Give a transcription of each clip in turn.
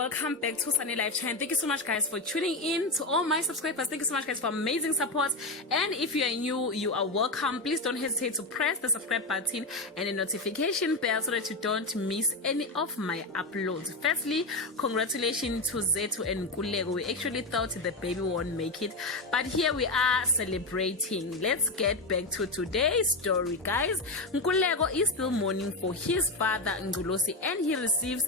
welcome back to Sunny Life Channel. Thank you so much, guys, for tuning in. To all my subscribers, thank you so much, guys, for amazing support. And if you are new, you are welcome. Please don't hesitate to press the subscribe button and the notification bell so that you don't miss any of my uploads. Firstly, congratulations to Zethu and Nkululeko. We actually thought the baby won't make it, but here we are celebrating. Let's get back to today's story, guys. Nkululeko is still mourning for his father Ngculosi, and he receives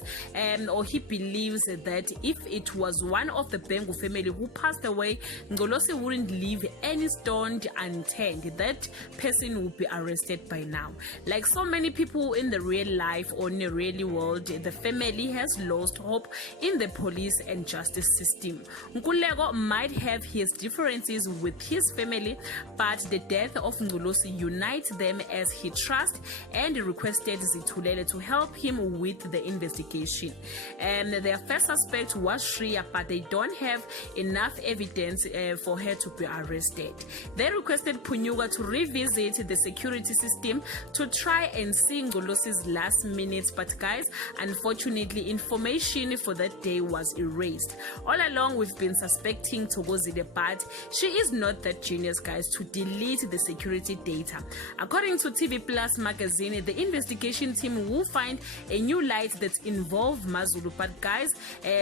or he believes that if it was one of the Bhengu family who passed away, Ngculosi wouldn't leave any stone unturned. That person would be arrested by now. Like so many people in the real life or in the real world, the family has lost hope in the police and justice system. Nkululeko might have his differences with his family, but the death of Ngculosi unites them as he trusts and requested Zithulele to help him with the investigation. Their first suspect was Shriya, but they don't have enough evidence for her to be arrested. They requested Phunyuka to revisit the security system to try and see Ngculosi's last minutes, but guys, unfortunately, information for that day was erased. All along, we've been suspecting Thokozile, but she is not that genius, guys, to delete the security data. According to TV Plus magazine, the investigation team will find a new light that involves Mazulu, but guys,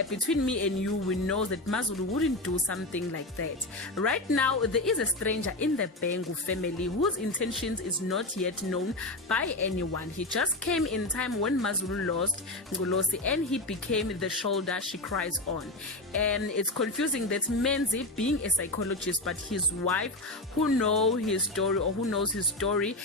between me and you, we know that Mazulu wouldn't do something like that. Right now, there is a stranger in the Bhengu family whose intentions is not yet known by anyone. He just came in time when Mazulu lost Ngculosi, and he became the shoulder she cries on. And it's confusing that Menzi, being a psychologist, but his wife, who knows his story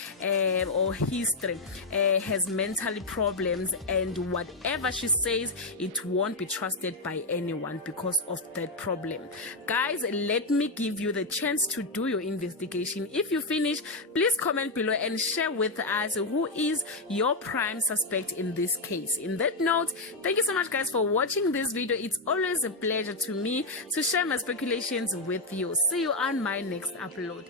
or history, has mental problems, and whatever she says, it won't be trusted by anyone because of that problem. Guys, let me give you the chance to do your investigation. If you finish, please comment below and share with us who is your prime suspect in this case. In that note, thank you so much, guys, for watching this video. It's always a pleasure to me to share my speculations with you. See you on my next upload.